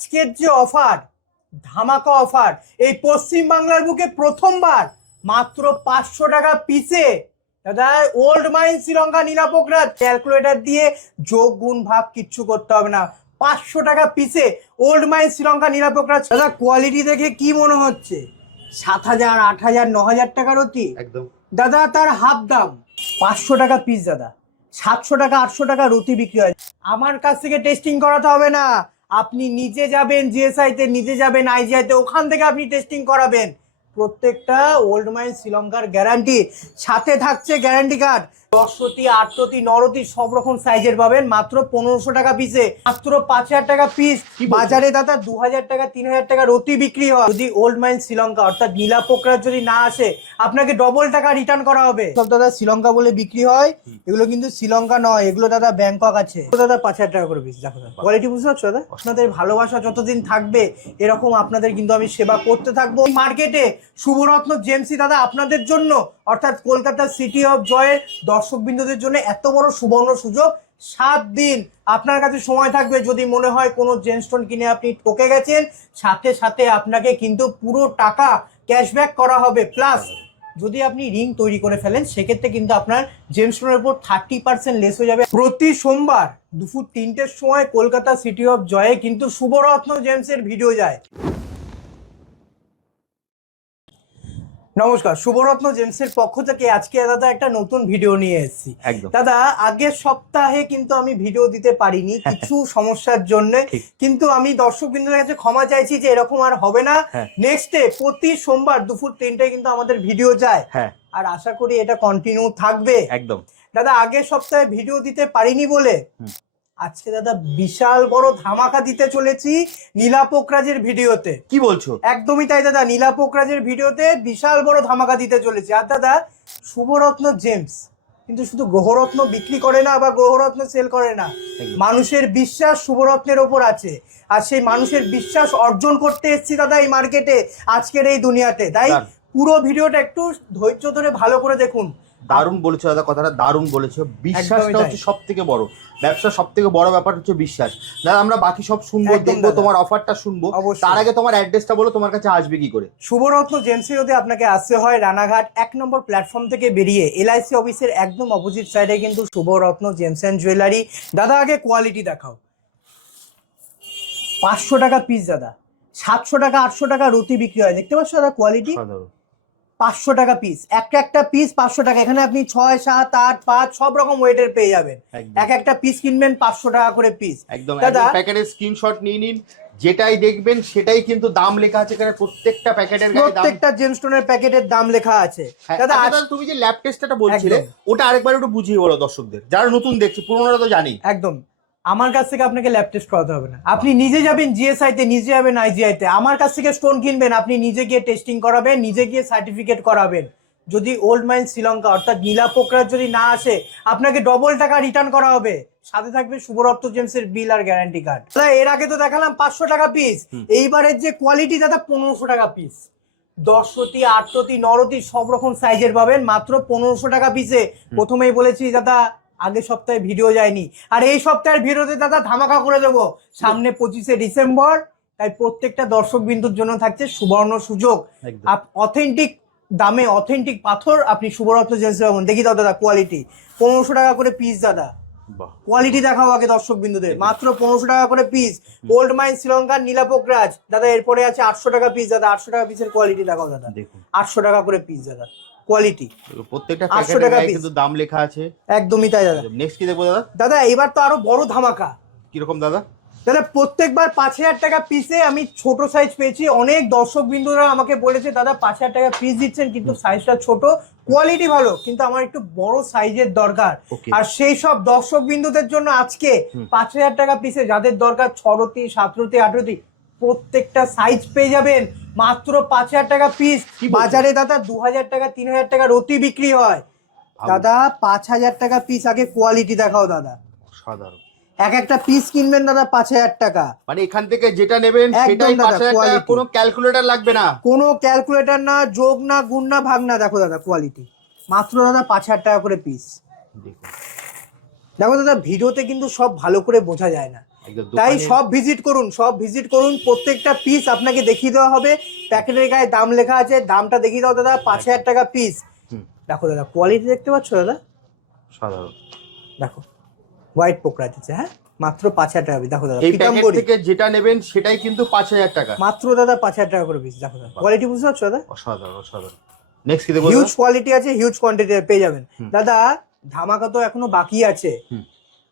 আজকের যে অফার, ধামাকা অফার, এই পশ্চিম বাংলার বুকে প্রথমবার মাত্র 500 টাকা পিসে দাদা ওল্ড মাইন শ্রীলঙ্কা নীলাপোকরা ক্যালকুলেটর দিয়ে যোগ গুণ ভাগ কিচ্ছু করতে হবে না। 500 টাকা পিসে ওল্ড মাইন শ্রীলঙ্কা নীলাপোকরা। দাদা কোয়ালিটি দেখে কি মনে হচ্ছে? 7,000, 8,000, 9,000 টাকার অতি একদম দাদা, তার হাফ দাম 500 টাকা পিস দাদা। 700 টাকা 800 টাকা রুটি বিক্রি হয়। আমার কাছ থেকে টেস্টিং করাতে হবে না, আপনি নিজে যাবেন জিএসআই তে, নিজে যাবেন আইজিআই তে, ওখান থেকে আপনি টেস্টিং করাবেন। প্রত্যেকটা ওল্ড মাইন শ্রীলঙ্কার গ্যারান্টি, সাথে থাকছে গ্যারান্টি কার্ড। 10রতি 8রতি 9রতি সব রকম সাইজের পাবেন মাত্র 1500 টাকা পিসে, মাত্র 5,000 টাকা পিস। বাজারে দাদা 2,000 টাকা 3,000 টাকা রতি বিক্রি হয়। যদি ওল্ড মাইন শ্রীলঙ্কা অর্থাৎ নীলাপোকরা যদি না আসে, আপনাকে ডবল টাকা রিটার্ন করা হবে। সব দাদা শ্রীলঙ্কা বলে বিক্রি হয়, এগুলো কিন্তু শ্রীলঙ্কা নয়, এগুলো দাদা ব্যাংকক আছে। দাদা 5,000 টাকা করে পিস। দেখো দাদা কোয়ালিটি বুঝতে পারছো দাদা? আপনাদের ভালোবাসা যতদিন থাকবে এরকম আপনাদের কিন্তু আমি সেবা করতে থাকবো। মার্কেটে শুভরত্ন জেমসি দাদা আপনাদের জন্য অর্থাৎ কলকাতা সিটি অফ জয়ের দর্শক বিন্দুদের জন্য এত বড় সুবর্ণ সুযোগ। 7 দিন আপনার কাছে সময় থাকবে। যদি মনে হয় কোনো জেমস্টোন কিনে আপনি ঠকে গেছেন, সাথে সাথে আপনাকে কিন্তু পুরো টাকা ক্যাশব্যাক করা হবে। প্লাস যদি আপনি রিং তৈরি করে ফেলেন, সেক্ষেত্রে কিন্তু আপনার জেমস্টোনের উপর 30% লেস হয়ে যাবে। প্রতি সোমবার দুপুর 3টের সময় কলকাতা সিটি অফ জয়ে কিন্তু শুভরত্ন জেমসের ভিডিও যায়। নমস্কার, শুভরত্ন জেমসের পক্ষ থেকে আজকে দাদা একটা নতুন ভিডিও নিয়ে এসেছি। দাদা আগের সপ্তাহে কিন্তু আমি ভিডিও দিতে পারিনি কিছু সমস্যার জন্য, কিন্তু আমি দর্শক বিন্দুদের কাছে ক্ষমা চাইছি যে এরকম আর হবে না। নেক্সট ডে প্রতি সোমবার দুপুর 3টায় কিন্তু আমাদের ভিডিও যায়, আর আশা করি এটা কন্টিনিউ থাকবে। একদম দাদা, আগের সপ্তাহে ভিডিও দিতে পারিনি বলে আজকে দাদা বিশাল বড় ধামাকা দিতে চলেছি নীলাপোকরাজের ভিডিওতে। কি বলছো? একদমই তাই দাদা, নীলাপোকরাজের ভিডিওতে বিশাল বড় ধামাকা দিতে চলেছি। আর দাদা শুভরত্ন জেমস কিন্তু শুধু গ্রহরত্ন বিক্রি করে না বা গ্রহরত্ন সেল করে না, মানুষের বিশ্বাস শুভরত্নের ওপর আছে, আর সেই মানুষের বিশ্বাস অর্জন করতে এসেছি দাদা এই মার্কেটে, আজকের এই দুনিয়াতে। তাই পুরো ভিডিওটা একটু ধৈর্য ধরে ভালো করে দেখুন। দারুণ বলেছো দাদা, কথাটা দারুণ বলেছো। বিশ্বাসটা হচ্ছে সব থেকে বড়, ব্যবসার সব থেকে বড় ব্যাপার হচ্ছে বিশ্বাস। দাদা আমরা বাকি সব শুনবো, দেখবো, তোমার অফারটা শুনবো, তার আগে তোমার অ্যাড্রেসটা বলো, তোমার কাছে আসবে কি করে? শুভরত্ন জেমসি যদি আপনাকে আসতে হয় রানাঘাট 1 নম্বর প্ল্যাটফর্ম থেকে বেরিয়ে এলআইসি অফিসের একদম অপোজিট সাইডে কিন্তু শুভরত্ন জেমস অ্যান্ড জুয়েলারি। দাদা আগে কোয়ালিটি দেখাও। 500 টাকা পিস দাদা, 700 টাকা 800 টাকা রুটি বিক্রি হয়। দেখতে পাচ্ছ দাদা কোয়ালিটি? 500 টাকা পিস, একটা পিস 500 টাকা। এখানে আপনি 6, 7, 8, 5 সব রকম ওয়েটের পেয়ে যাবেন। একটা পিস কিনবেন 500 টাকা করে পিস। একদম দাদা প্যাকেটের স্ক্রিনশট নিয়ে নিন, যেটাই দেখবেন সেটাই কিন্তু দাম লেখা আছে এখানে। প্রত্যেকটা প্যাকেটের গায়ে দাম, প্রত্যেকটা জেমস্টোনের প্যাকেটের দাম লেখা আছে। দাদা তুমি যে ল্যাব টেস্টটা বলছিলে ওটা আরেকবার একটু বুঝিয়ে বলো দর্শকদের, যারা নতুন দেখছে, পুরোনোরা তো জানি। একদম, আমার কাছ থেকে আপনাকে ল্যাব টেস্ট করাতে হবে না। আপনি নিজে যাবেন জিএসআই তে, নিজে যাবেন আইজিআই তে, আমার কাছ থেকে স্টোন কিনবেন, আপনি নিজে গিয়ে টেস্টিং করাবেন, নিজে গিয়ে সার্টিফিকেট করাবেন। যদি ওল্ড মাইন শ্রীলঙ্কা অর্থাৎ নীলাপোকরা যদি না আসে, আপনাকে ডবল টাকা রিটার্ন করা হবে। সাথে থাকবে শুভরত্ন জেমসের বিল আর গ্যারান্টি কার্ড। এর আগে তো দেখালাম 500 টাকা পিস, এইবারের যে কোয়ালিটি দাদা 1500 টাকা পিস। 10রতি 8রতি 9রতি সব রকম সাইজের পাবেন মাত্র 1500 টাকা পিসে। প্রথমেই বলেছি দাদা আগের সপ্তাহে ভিডিও যায়নি, আর এই সপ্তাহের ভিডিওতে দাদা ধামাকা করে দেবো। সামনে 25শে ডিসেম্বর, তাই প্রত্যেকটা দর্শক বিন্দুর জন্য থাকছে সুবর্ণ সুযোগ। অথেন্টিক দামে অথেন্টিক পাথর আপনি শুভরত্ন জেমসে পাবেন। দেখি দাও দাদা কোয়ালিটি, 1500 টাকা করে পিস দাদা। কোয়ালিটি দেখাও আগে দর্শক বিন্দুদের, মাত্র 1500 টাকা করে পিস। ওল্ড মাইন শ্রীলঙ্কার নীলাপোকরাজ দাদা। এরপরে আছে 800 টাকা পিস দাদা। 800 টাকা পিসের কোয়ালিটি দেখাও দাদা, 800 টাকা করে পিস দাদা। কোয়ালিটি প্রত্যেকটা প্যাকেটের গায়ে কিন্তু দাম লেখা আছে। একদমই তাই দাদা। নেক্সট কি দেখবো দাদা? দাদা এবার তো আরো বড় ধামাকা। কিরকম দাদা? দাদা প্রত্যেকবার 5000 টাকা পিসে আমি ছোট সাইজ পেয়েছি। অনেক দর্শক বিন্দুরা আমাকে বলেছে দাদা 5000 টাকা পিস দিচ্ছেন কিন্তু সাইজটা ছোট, কোয়ালিটি ভালো, কিন্তু আমার একটু বড় সাইজের দরকার। আর সেই সব দর্শক বিন্দুদের জন্য আজকে 5000 টাকা পিসে যাদের দরকার 6রতি 7রতি 8রতি প্রত্যেকটা সাইজ পেয়ে যাবেন মাত্র 5000 টাকা পিস। বাজারে দাদা 2000 টাকা 3000 টাকা রতি বিক্রি হয়। দাদা 5000 টাকা পিস। আগে কোয়ালিটি দেখাও দাদা। সাধারণ একটা পিস কিনবেন দাদা 5000 টাকা, মানে এখান থেকে যেটা নেবেন সেটাই 5000 টাকা। কোনো ক্যালকুলেটর লাগবে না, কোনো ক্যালকুলেটর না, যোগ না, গুণ না, ভাগ না। দেখো দাদা কোয়ালিটি, মাত্র দাদা 5000 টাকা করে পিস। দেখো দাদা ভিডিওতে কিন্তু সব ভালো করে বোঝা যায় না, তাই সব ভিজিট করুন, প্রত্যেকটা পিস আপনাকে দেখিয়ে দেওয়া হবে, প্যাকেটের গায়ে দাম লেখা আছে, দামটা দেখিয়ে দাও দাদা, 5,000 টাকা পিস। দেখো দাদা কোয়ালিটি দেখতে পাচ্ছ দাদা, সাধারণ দেখো হোয়াইট পোকরাজ আছে, হ্যাঁ মাত্র 5,000 টাকা পিস। দেখো দাদা এই প্যাকেট থেকে যেটা নেবেন সেটাই কিন্তু 5,000 টাকা মাত্র দাদা, 5,000 টাকা করে পিস। দেখো দাদা কোয়ালিটি বুঝতে পারছো দাদা, অসাধারণ। নেক্সট কি দেবো? হিউজ কোয়ালিটি আছে, হিউজ কোয়ান্টিটি পেয়ে যাবেন দাদা। ধামাকা তো এখনো বাকি আছে,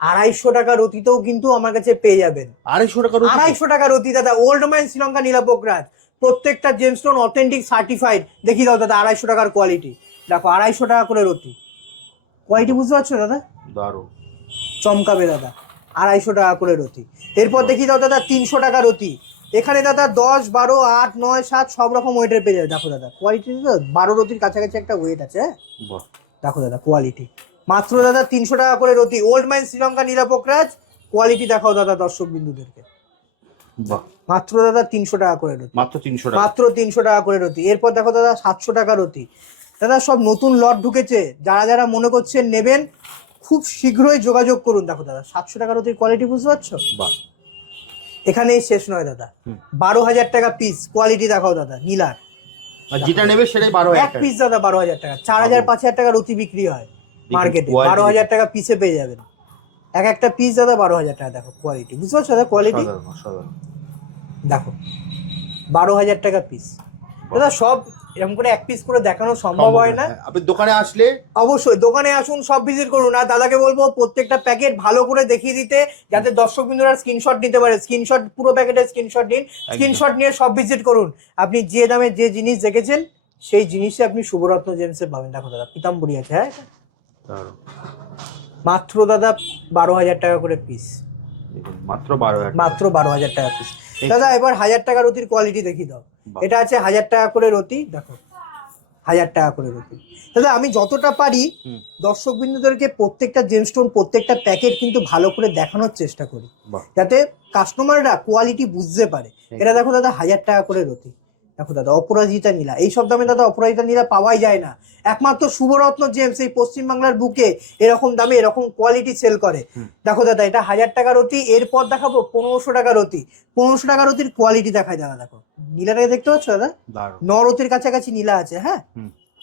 250 টাকা রতিতেও কিন্তু আমার কাছে পেয়ে যাবেন। 250 টাকা রতি দাদা, ওল্ড ম্যান শ্রীলঙ্কা নীলা পোকরাজ, প্রত্যেকটা জেমস্টোন অথেন্টিক সার্টিফাইড। দেখি দাও দাদা 250 টাকার কোয়ালিটি, দেখো 250 টাকা করে রতি, কোয়ালিটি বুঝতে পারছো দাদা, দারুণ চমকাবে দাদা, 250 টাকা করে রতি। এরপর দেখি দাও দাদা 300 টাকা রতি, এখানে দাদা 10, 12, 8, 9, 7 সব রকম ওয়েটের পেয়ে যাবে। দেখো দাদা কোয়ালিটি 12 রতির কাছাকাছি একটা ওয়েট আছে, দেখো দাদা কোয়ালিটি মাত্র দাদা 300 টাকা করে রতি, ওল্ড ম্যান শ্রীলঙ্কা নীলা পোকরাজ। কোয়ালিটি দেখাও দাদা দর্শক বিন্দুদেরকে, মাত্র দাদা 300 টাকা করে রতি, মাত্র 300 টাকা করে রতি। এরপর দেখো দাদা 700 টাকা রতি, দাদা সব নতুন লট ঢুকেছে, যারা যারা মনে করছেন নেবেন খুব শীঘ্রই যোগাযোগ করুন। দেখো দাদা 700 টাকা রতির কোয়ালিটি বুঝতে পারছো, এখানেই শেষ নয় দাদা, 12,000 টাকা পিস। কোয়ালিটি দেখাও দাদা নীলার, যেটা নেবে সেটাই 12,000 এক পিস দাদা 12,000 টাকা, 4,000 5,000 টাকা রতি বিক্রি হয় মার্কেটে, 12,000 টাকা পিসে পেয়ে যাবেন এক একটা পিস দাদা, 12,000 টাকা। দেখো কোয়ালিটি বুঝতে পারছো দাদা, কোয়ালিটি দেখো 12,000 টাকা পিস দাদা। সব এরকম করে এক পিস করে দেখানো সম্ভব হয় না, আপনি দোকানে আসলে অবশ্যই দোকানে আসুন, সব ভিজিট করুন। আর দাদাকে বলবো প্রত্যেকটা প্যাকেট ভালো করে দেখিয়ে দিতে, যাতে দর্শক বিন্দুরা স্ক্রিনশট নিতে পারে। স্ক্রিনশট, পুরো প্যাকেটের স্ক্রিনশট নিন, স্ক্রিনশট নিয়ে সব ভিজিট করুন। আপনি যে দামে যে জিনিস দেখেছেন সেই জিনিসে আপনি শুভরত্ন জেমসে পাবেন। দেখো দাদা পিতাম্বরী আছে, হ্যাঁ মাত্র দাদা 12,000 টাকা করে পিস, মাত্র 12,000, মাত্র 12,000 টাকা পিস দাদা। এবার 1,000 টাকা রতির কোয়ালিটি দেখিয়ে দাও, এটা আছে 1,000 টাকা করে রতি, দেখো 1,000 টাকা করে রতি দাদা। আমি যতটা পারি দর্শক বিন্দুদেরকে প্রত্যেকটা জেমস্টোন, প্রত্যেকটা প্যাকেট কিন্তু ভালো করে দেখানোর চেষ্টা করি, যাতে কাস্টমাররা কোয়ালিটি বুঝতে পারে। এটা দেখো দাদা 1,000 টাকা করে রতি, দেখো দাদা অপরাজিতা নীলা, এই সব দামে দাদা অপরাজিতা নীলা পাওয়াই যায় না, একমাত্র শুভরত্ন জেমস এই পশ্চিমবাংলার বুকে এরকম দামে এরকম কোয়ালিটি সেল করে। দেখো দাদা এটা 1,000 টাকা রতি। এরপর দেখাবো 1,500 টাকা রতি, 1,500 টাকা রতির কোয়ালিটি দেখায় দাদা। দেখো নীলাটাকে দেখতে পাচ্ছ দাদা, নরতির কাছাকাছি নীলা আছে, হ্যাঁ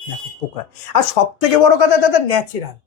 দেখো পোকা। আর সব থেকে বড় কথা দাদা ন্যাচারাল,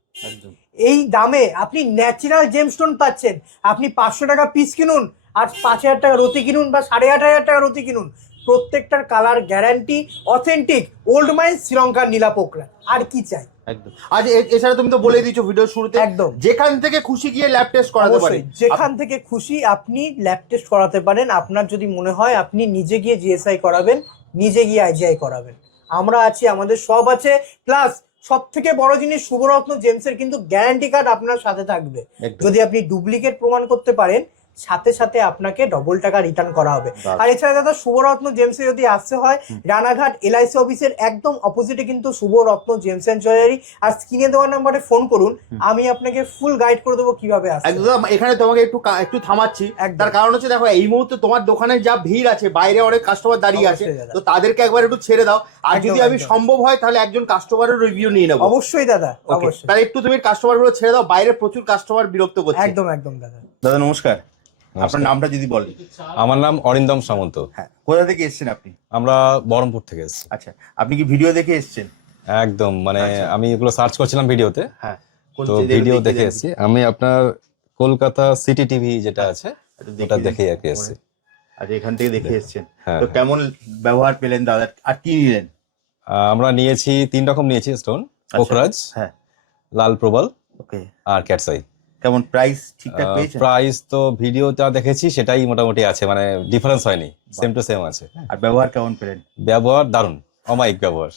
এই দামে আপনি ন্যাচারাল জেমস্টোন পাচ্ছেন। আপনি 500 টাকা পিস কিনুন আর 5,000 টাকা রতি কিনুন বা 8,500 টাকা রতি কিনুন, প্রত্যেকটার colour guarantee, authentic old mine শ্রীলঙ্কার নীলা পোকরাজ। আর কি চাই একদম। আজ এছাড়া তুমি তো বলে দিয়েছো ভিডিও শুরুতে, একদম যেখান থেকে খুশি গিয়ে ল্যাব টেস্ট করাতে পারেন, যেখান থেকে খুশি আপনি ল্যাব টেস্ট করাতে পারেন। আপনার যদি মনে হয় আপনি নিজে গিয়ে জিএসআই করাবেন, নিজে গিয়ে আইজিআই করাবেন, আমরা আছি, আমাদের সব আছে। প্লাস সব থেকে বড় জিনিস, শুভরত্ন জেমসের কিন্তু গ্যারান্টি কার্ড আপনার সাথে থাকবে। যদি আপনি ডুপ্লিকেট প্রমাণ করতে পারেন, সাথে সাথে আপনাকে ডবল টাকা রিটার্ন করা হবে। আর এছাড়া দাদা শুভরত্ন জেমসে যদি আসতে হয়, রানাঘাট এলআইসি অফিসের একদম অপোজিটে কিন্তু শুভরত্ন জেমস এন্ড জুয়েলারি। আর স্ক্রিনে দেওয়া নাম্বারে ফোন করুন, আমি আপনাকে ফুল গাইড করে দেবো কিভাবে আসতে। একদম। এখানে তোমাকে একটু থামাচ্ছি, তার কারণ হচ্ছে দেখো এই মুহূর্তে তোমার দোকানে যা ভিড় আছে, বাইরে অনেক কাস্টমার দাঁড়িয়ে আছে, তো তাদেরকে একবার একটু ছেড়ে দাও। আর যদি আমি সম্ভব হয় তাহলে একজন কাস্টমারের রিভিউ নিয়ে নেবো। অবশ্যই দাদা, অবশ্যই। তাহলে একটু তুমি কাস্টমার গুলো ছেড়ে দাও, বাইরে প্রচুর কাস্টমার বিরক্ত করছে। একদম একদম দাদা। দাদা নমস্কার, আপনার নামটা যদি বলেন। আমার নাম অরিন্দম সামন্ত। হ্যাঁ, কোথা থেকে এসেছেন আপনি? আমরা বহরমপুর থেকে এসেছি। আচ্ছা, আপনি কি ভিডিও দেখে এসেছেন? একদম, মানে আমি এগুলো সার্চ করছিলাম ভিডিওতে, হ্যাঁ তো ভিডিও দেখে এসেছি। আমি আপনার কলকাতা সিটি টিভি যেটা আছে ওটা দেখে আর কি এসেছি। আচ্ছা, এখান থেকে দেখে এসেছেন, তো কেমন ব্যবহার পেলেন দাদা, আর কি নিলেন? আমরা নিয়েছি 3 রকম নিয়েছি স্টোন, পোকরাজ, হ্যাঁ লাল প্রবাল, ওকে, আর ক্যাটসাই। কেমন প্রাইস ঠিকঠাক পেয়েছেন? প্রাইস তো ভিডিওটা দেখেছি সেটাই মোটামুটি আছে, মানে ডিফারেন্স হয়নি, সেম টু সেম আছে। আর ব্যবহার কেমন পেলেন? ব্যবহার দারুণ, অমায়িক ব্যবহার,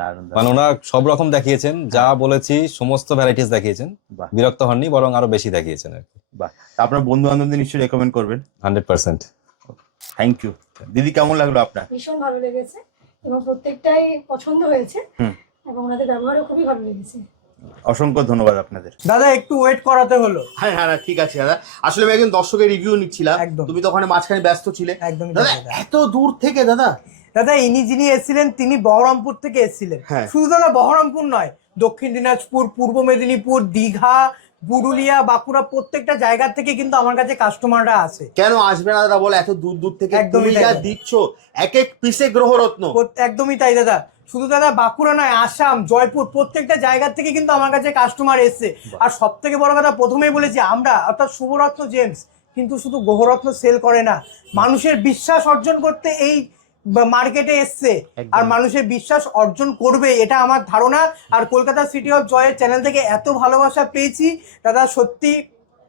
দারুণ। মানে ওনারা সব রকম দেখিয়েছেন, যা বলেছি সমস্ত ভ্যারাইটিস দেখিয়েছেন, বিরক্ত হননি, বরং আরো বেশি দেখিয়েছেন আর কি। বাহ, আপনার বন্ধু বান্ধবদের নিশ্চয়ই রেকমেন্ড করবেন। 100%। থ্যাংক ইউ দিদি, কেমন লাগলো আপনার? ভীষণ ভালো লেগেছে এবং প্রত্যেকটাই পছন্দ হয়েছে এবং ওনাদের ব্যবহারও খুবই ভালো লেগেছে। অসংখ্য ধন্যবাদ আপনাদের। দাদা একটু ওয়েট করাতে হলো। হ্যাঁ হ্যাঁ ঠিক আছে দাদা, আসলে আমি একজন দর্শকের রিভিউ নিচ্ছিলাম, তুমি তো ওখানে মাঝখানে ব্যস্ত ছিলে। একদম দাদা, এত দূর থেকে দাদা যিনি এসেছিলেন তিনি বহরমপুর থেকে এসেছিলেন। শুধু দাদা বহরমপুর নয়, দক্ষিণ দিনাজপুর, পূর্ব মেদিনীপুর, দীঘা, পুরুলিয়া, বাঁকুড়া প্রত্যেকটা জায়গা থেকে কিন্তু আমার কাছে কাস্টমাররা আসে। কেন আসবে না দাদা বলে, এত দূর দূর থেকে একদমই তুমি তাই যা দাদা। দিচ্ছ এক এক পিসে গ্রহরত্ন। একদমই তাই দাদা। শুধু দাদা বাঁকুড়া নয়, আসাম, জয়পুর প্রত্যেকটা জায়গা থেকে কিন্তু আমার কাছে কাস্টমার এসছে। আর সব থেকে বড় কথা প্রথমেই বলেছি, আমরা অর্থাৎ শুভরত্ন জেমস কিন্তু শুধু গ্রহরত্ন সেল করে না, মানুষের বিশ্বাস অর্জন করতে এই মার্কেটে এসছে। আর মানুষের বিশ্বাস অর্জন করবে এটা আমার ধারণা। আর কলকাতা সিটি অফ জয়ের চ্যানেল থেকে এত ভালোবাসা পেয়েছি দাদা, সত্যি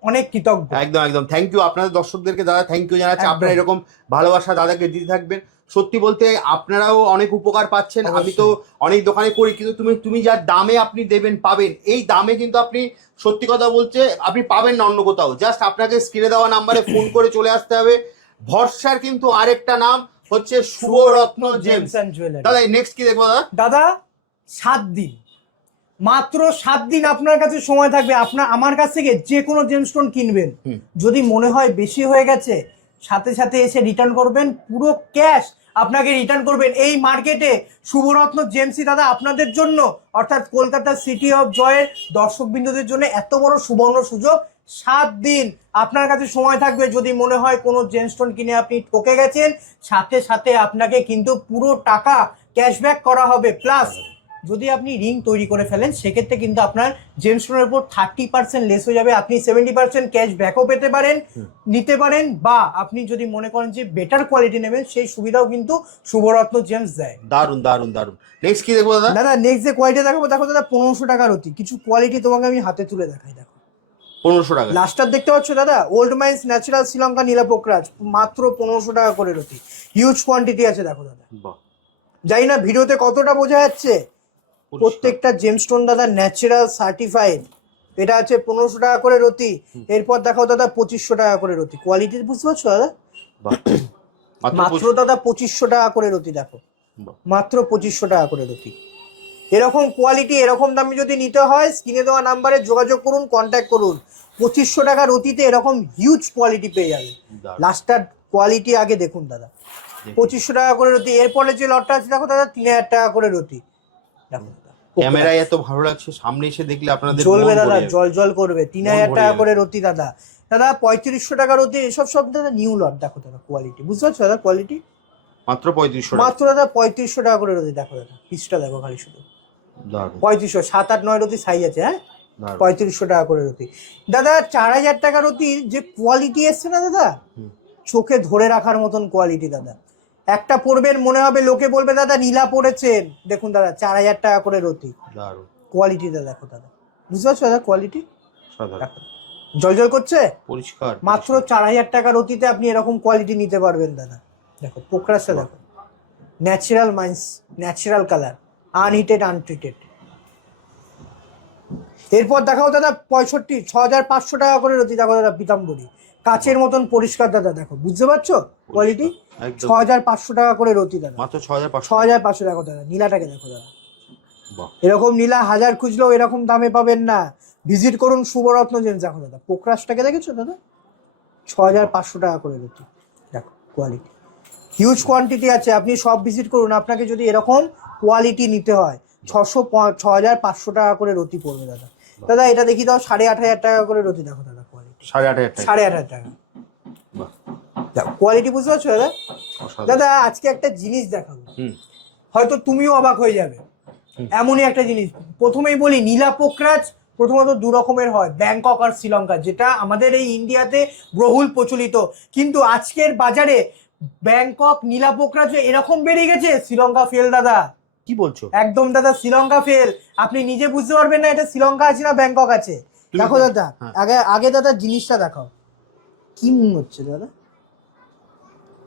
অনেক কৃতজ্ঞ। একদম একদম থ্যাংক ইউ আপনাদের দর্শকদেরকে দাদা, থ্যাংক ইউ জানাচ্ছি। একদম। আপনারা এরকম ভালোবাসা দাদাকে দিতে থাকবেন। সত্যি বলতে আপনারাও অনেক উপকার পাচ্ছেন। আমি তো অনেক দোকানে করি, কিন্তু তুমি যার দামে আপনি দেবেন পাবেন, এই দামে কিন্তু আপনি সত্যি কথা বলছে আপনি পাবেন না অন্য কোথাও। জাস্ট আপনাকে স্ক্রিনে দেওয়া নাম্বারে ফোন করে চলে আসতে হবে। ভরসার কিন্তু আরেকটা নাম হচ্ছে শুভরত্ন জেমস। দাদা নেক্সট কি দেখবো দাদা? দাদা 7 দিন, মাত্র 7 দিন আপনার কাছে সময় থাকবে। আমার কাছ থেকে যে কোনো জেমস্টোন কিনবেন, যদি মনে হয় বেশি হয়ে গেছে সাথে সাথে এসে রিটার্ন করবেন, পুরো ক্যাশ আপনাকে রিটার্ন করবেন। এই মার্কেটে শুভরত্ন জেমসই দাদা আপনাদের জন্য, অর্থাৎ কলকাতা সিটি অফ জয়ের দর্শকবৃন্দদের জন্য এত বড় সুবর্ণ সুযোগ। 7 দিন আপনার কাছে সময় থাকবে। যদি মনে হয় কোনো জেমস্টোন কিনে আপনি ঠকে গেছেন, সাথে সাথে আপনাকে কিন্তু পুরো টাকা ক্যাশব্যাক করা হবে। প্লাস যদি আপনি রিং তৈরি করে ফেলেন, সেক্ষেত্রে কিন্তু আপনার জেমস্টোনের উপর 30% লেস হয়ে যাবে। আপনি 70% ক্যাশব্যাকও পেতে পারেন, নিতে পারেন। বা আপনি যদি মনে করেন যে বেটার কোয়ালিটি নেবেন, সেই সুবিধাও কিন্তু শুভরত্ন জেমস দেয়। দারুন দারুন দারুন। নেক্সট কি দেখবো দাদা? দাদা নেক্সট যে কোয়ালিটি দেখাবো, দেখো দাদা 1500 টাকার অতি কিছু কোয়ালিটি তোমাকে আমি হাতে তুলে দেখাই। দেখো 1500 টাকা। লাস্টার দেখতে পাচ্ছ দাদা, ওল্ড মাইন্স ন্যাচারাল শ্রীলঙ্কা নীলাপোকরাজ, মাত্র 1500 টাকা করে রতি। হিউজ কোয়ান্টিটি আছে দেখো দাদা। জানি না ভিডিওতে কতটা বোঝা যাচ্ছে। প্রত্যেকটা জেমস্টোন দাদা ন্যাচারাল সার্টিফাইড। এটা আছে 1500 টাকা করে রতি। এরপর দেখাও দাদা 2500 টাকা করে রতি। কোয়ালিটি বুঝতে পারছো দাদা? মাত্র দাদা 2500 টাকা করে রতি। দেখো মাত্র 2500 টাকা করে রতি। এরকম কোয়ালিটি এরকম দামে যদি নিতে হয়, স্ক্রিনে দেওয়া নাম্বারে যোগাযোগ করুন, কন্ট্যাক্ট করুন। 2500 টাকা রতিতে এরকম হিউজ কোয়ালিটি পেয়ে যাবেন। লাস্টার কোয়ালিটি আগে দেখুন দাদা, 2500 টাকা করে রতি। এরপরে যে লটটা আছে দেখো দাদা 3000 টাকা করে রতি। দেখো ক্যামেরায় এত ভালো লাগছে, সামনে এসে দেখলে আপনাদের জ্বলবে দাদা, জল জল করবে। 3000 টাকা করে রতি দাদা। দাদা 3500 টাকা রতি। এসব সব দাদা নিউ লট। দেখো দাদা কোয়ালিটি বুঝতে পারছো দাদা? কোয়ালিটি মাত্র 3500 মাত্র দাদা 3500 টাকা করে রতি। দেখো দাদা পিসটা দেখো খালি শুধু 3500, 7, 8, 9 রতি সাইজ আছে। হ্যাঁ 3500 টাকা করে রতি দাদা। 4000 টাকা রতির যে কোয়ালিটি এসছে না দাদা, চোখে ধরে রাখার মতন কোয়ালিটি দাদা। একটা পরবেন মনে হবে, লোকে বলবে দাদা নীলা পরেছেন। দেখুন দাদা 4000 টাকা করে রতি। কোয়ালিটি দাদা দেখো দাদা, বুঝতে পারছো দাদা? কোয়ালিটি জল জল করছে, পরিষ্কার। মাত্র 4000 টাকা রতিতে আপনি এরকম কোয়ালিটি নিতে পারবেন দাদা। দেখো পোকরাসটা দেখো, natural mines, natural colour, আনহিটেড untreated. এরপর দেখাও দাদা 6500 টাকা করে রতি। দেখো দাদা পিতাম্বরী, কাচের মতন পরিষ্কার দাদা। দেখো বুঝতে পারছো কোয়ালিটি? 6500 টাকা করে রতি দাদা। মাত্র 6500। 6500 দেখো দাদা। নীলাটাকে দেখো দাদা, এরকম নীলা 1000 খুঁজলেও এরকম দামে পাবেন না। ভিজিট করুন শুভরত্ন জেমস। দেখো দাদা পোকরাসটাকে দেখেছো দাদা, 6500 টাকা করে রতি। দেখো কোয়ালিটি হিউজ কোয়ান্টিটি আছে, আপনি সব ভিজিট করুন। আপনাকে যদি এরকম কোয়ালিটি নিতে হয় 6500 টাকা করে রতি পড়বে দাদা। দাদা এটা দেখি দাও 8500 টাকা করে রতি। দেখো দাদা কোয়ালিটি 8500 টাকা। কোয়ালিটি বুঝতে পারছো দাদা? দাদা আজকে একটা জিনিস দেখাবো, হয়তো তুমিও অবাক হয়ে যাবে। এমনই একটা জিনিস। প্রথমেই বলি, নীলা পোকরাজ প্রথমত 2 রকমের হয়, ব্যাংকক আর শ্রীলঙ্কা, যেটা আমাদের এই ইন্ডিয়াতে বহুল প্রচলিত। কিন্তু আজকের বাজারে ব্যাংকক নীলা পোকরাজ এরকম বেড়ে গেছে, শ্রীলঙ্কা ফেল দাদা। কি বলছো? একদম দাদা শ্রীলঙ্কা ফেল। আপনি নিজে বুঝতে পারবেন না এটা শ্রীলঙ্কা আছে না ব্যাংকক আছে। দেখো দাদা আগে দাদা জিনিসটা দেখাও, কি মনে হচ্ছে দাদা?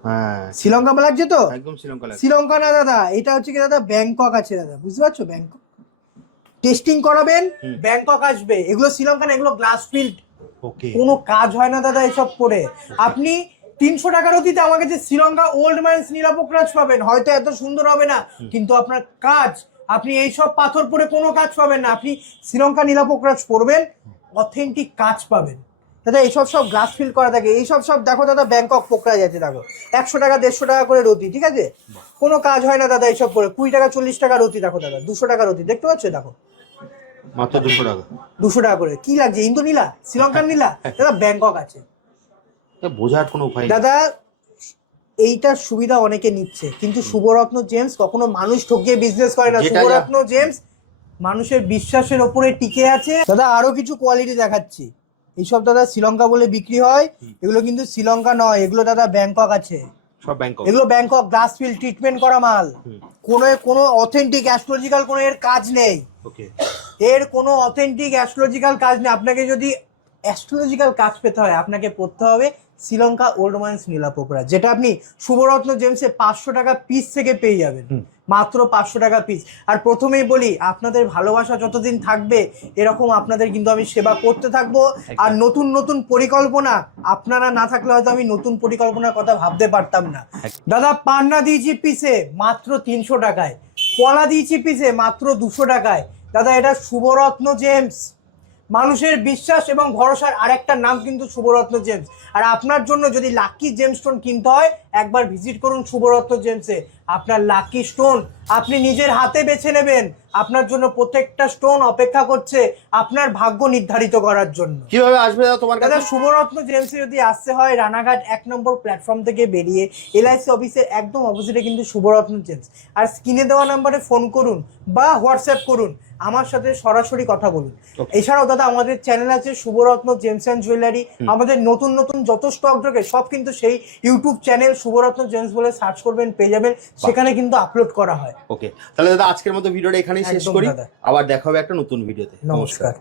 হ্যাঁ শ্রীলঙ্কা লাগছে তো? একদম শ্রীলঙ্কা লাগছে। শ্রীলঙ্কা না দাদা, এটা হচ্ছে কি দাদা ব্যাংকক আছে দাদা, বুঝতে পারছো? ব্যাংকক টেস্টিং করাবেন, ব্যাংকক আসবে। এগুলো শ্রীলঙ্কা না, এগুলো গ্লাস ফিল্ড। ওকে, কোনো কাজ হয় না দাদা এসব করে। আপনি 300 টাকার অতীতে আমার কাছে শ্রীলঙ্কা ওল্ড মাইন্স নীলাপোকরাজ পাবেন। হয়তো এত সুন্দর হবে না, কিন্তু আপনার কাজ, আপনি এইসব পাথর পরে কোনো কাজ পাবেন না। আপনি শ্রীলঙ্কা নীলাপোকরাজ পরবেন, অথেন্টিক কাজ পাবেন দাদা। এইসব সব গ্লাস ফিল করা থাকে। এইসব সব দেখো দাদা ব্যাংকক পোকরাজ আছে। দেখো 100 টাকা 150 টাকা করে রতি, ঠিক আছে? কোনো কাজ হয় না দাদা এইসব করে। 20 টাকা 40 টাকা রতি। দেখো দাদা 200 টাকা রতি, দেখতে পাচ্ছ? দেখো মাত্র 200 টাকা। 200 টাকা করে। কি লাগছে, ইন্দো নীলা, শ্রীলঙ্কার নীলা? দাদা ব্যাংকক আছে বোঝার কোনো উপায় নেই। দাদা। এইটার সুবিধা অনেকে নিচ্ছে, কিন্তু শুভরত্ন জেমস কখনো মানুষ ঠকিয়ে বিজনেস করে না। শুভরত্ন জেমস মানুষের বিশ্বাসের ওপরে টিকে আছে। দাদা আরো কিছু কোয়ালিটি দেখাচ্ছি। এইসব দাদা শ্রীলঙ্কা বলে বিক্রি হয়, এগুলো কিন্তু শ্রীলঙ্কা নয়, এগুলো দাদা ব্যাংকক আছে। সব ব্যাংকক। এগুলো ব্যাংকক গ্লাস ফিল ট্রিটমেন্ট করা মাল। কোনো অথেন্টিক অ্যাস্ট্রোলজিক্যাল কোনো এর কাজ নেই। ওকে। এর কোনো অথেন্টিক অ্যাস্ট্রোলজিক্যাল কাজ নেই। আপনাকে যদি অ্যাস্ট্রোলজিক্যাল কাজ পেতে হয়, আপনাকে পড়তে হবে শ্রীলঙ্কা ওল্ড মাইন্স নীলা পোকরা, যেটা আপনি শুভরত্ন জেমসে 500 টাকা পিস থেকে পেয়ে যাবেন, মাত্র 500 টাকা পিস। আর প্রথমেই বলি, আপনাদের ভালোবাসা যতদিন থাকবে এরকম আপনাদের কিন্তু আমি সেবা করতে থাকবো। আর নতুন নতুন পরিকল্পনা আপনারা না থাকলে হয়তো আমি নতুন পরিকল্পনার কথা ভাবতে পারতাম না। দাদা পান্না দিয়েছি পিসে মাত্র 300 টাকায়, পলা দিয়েছি পিসে মাত্র 200 টাকায়। দাদা এটা শুভরত্ন জেমস, মানুষের বিশ্বাস এবং ভরসার আরেকটা নাম কিন্তু শুভরত্ন জেমস। আর আপনার জন্য যদি লাকি জেমস্টোন কিনতে হয়, একবার ভিজিট করুন শুভরত্ন জেমসে। আপনার লাকি স্টোন আপনি নিজের হাতে বেছে নেবেন। আপনার জন্য প্রত্যেকটা স্টোন অপেক্ষা করছে আপনার ভাগ্য নির্ধারিত করার জন্য। কিভাবে আসবে দাদা তোমার কাছে? দাদা শুভরত্ন জেমসে যদি আসতে হয়, রানাঘাট 1 নম্বর প্ল্যাটফর্ম থেকে বেরিয়ে LIC অফিসের একদম অপোজিটে কিন্তু শুভরত্ন জেমস। আর স্ক্রিনে দেওয়া নাম্বারে ফোন করুন বা হোয়াটসঅ্যাপ করুন, আমার সাথে সরাসরি কথা বলুন। এছাড়াও দাদা আমাদের চ্যানেল আছে শুভরত্ন জেমস অ্যান্ড জুয়েলারি। আমাদের নতুন নতুন যত স্টক ঢোকে সব কিন্তু সেই ইউটিউব চ্যানেল শুভরত্ন জেমস বলে সার্চ করবেন, পেয়ে যাবেন, সেখানে কিন্তু আপলোড করা হয়। ওকে, তাহলে দাদা আজকের মতো ভিডিওটা এখানেই শেষ করি, আবার দেখা হবে একটা নতুন ভিডিওতে। নমস্কার।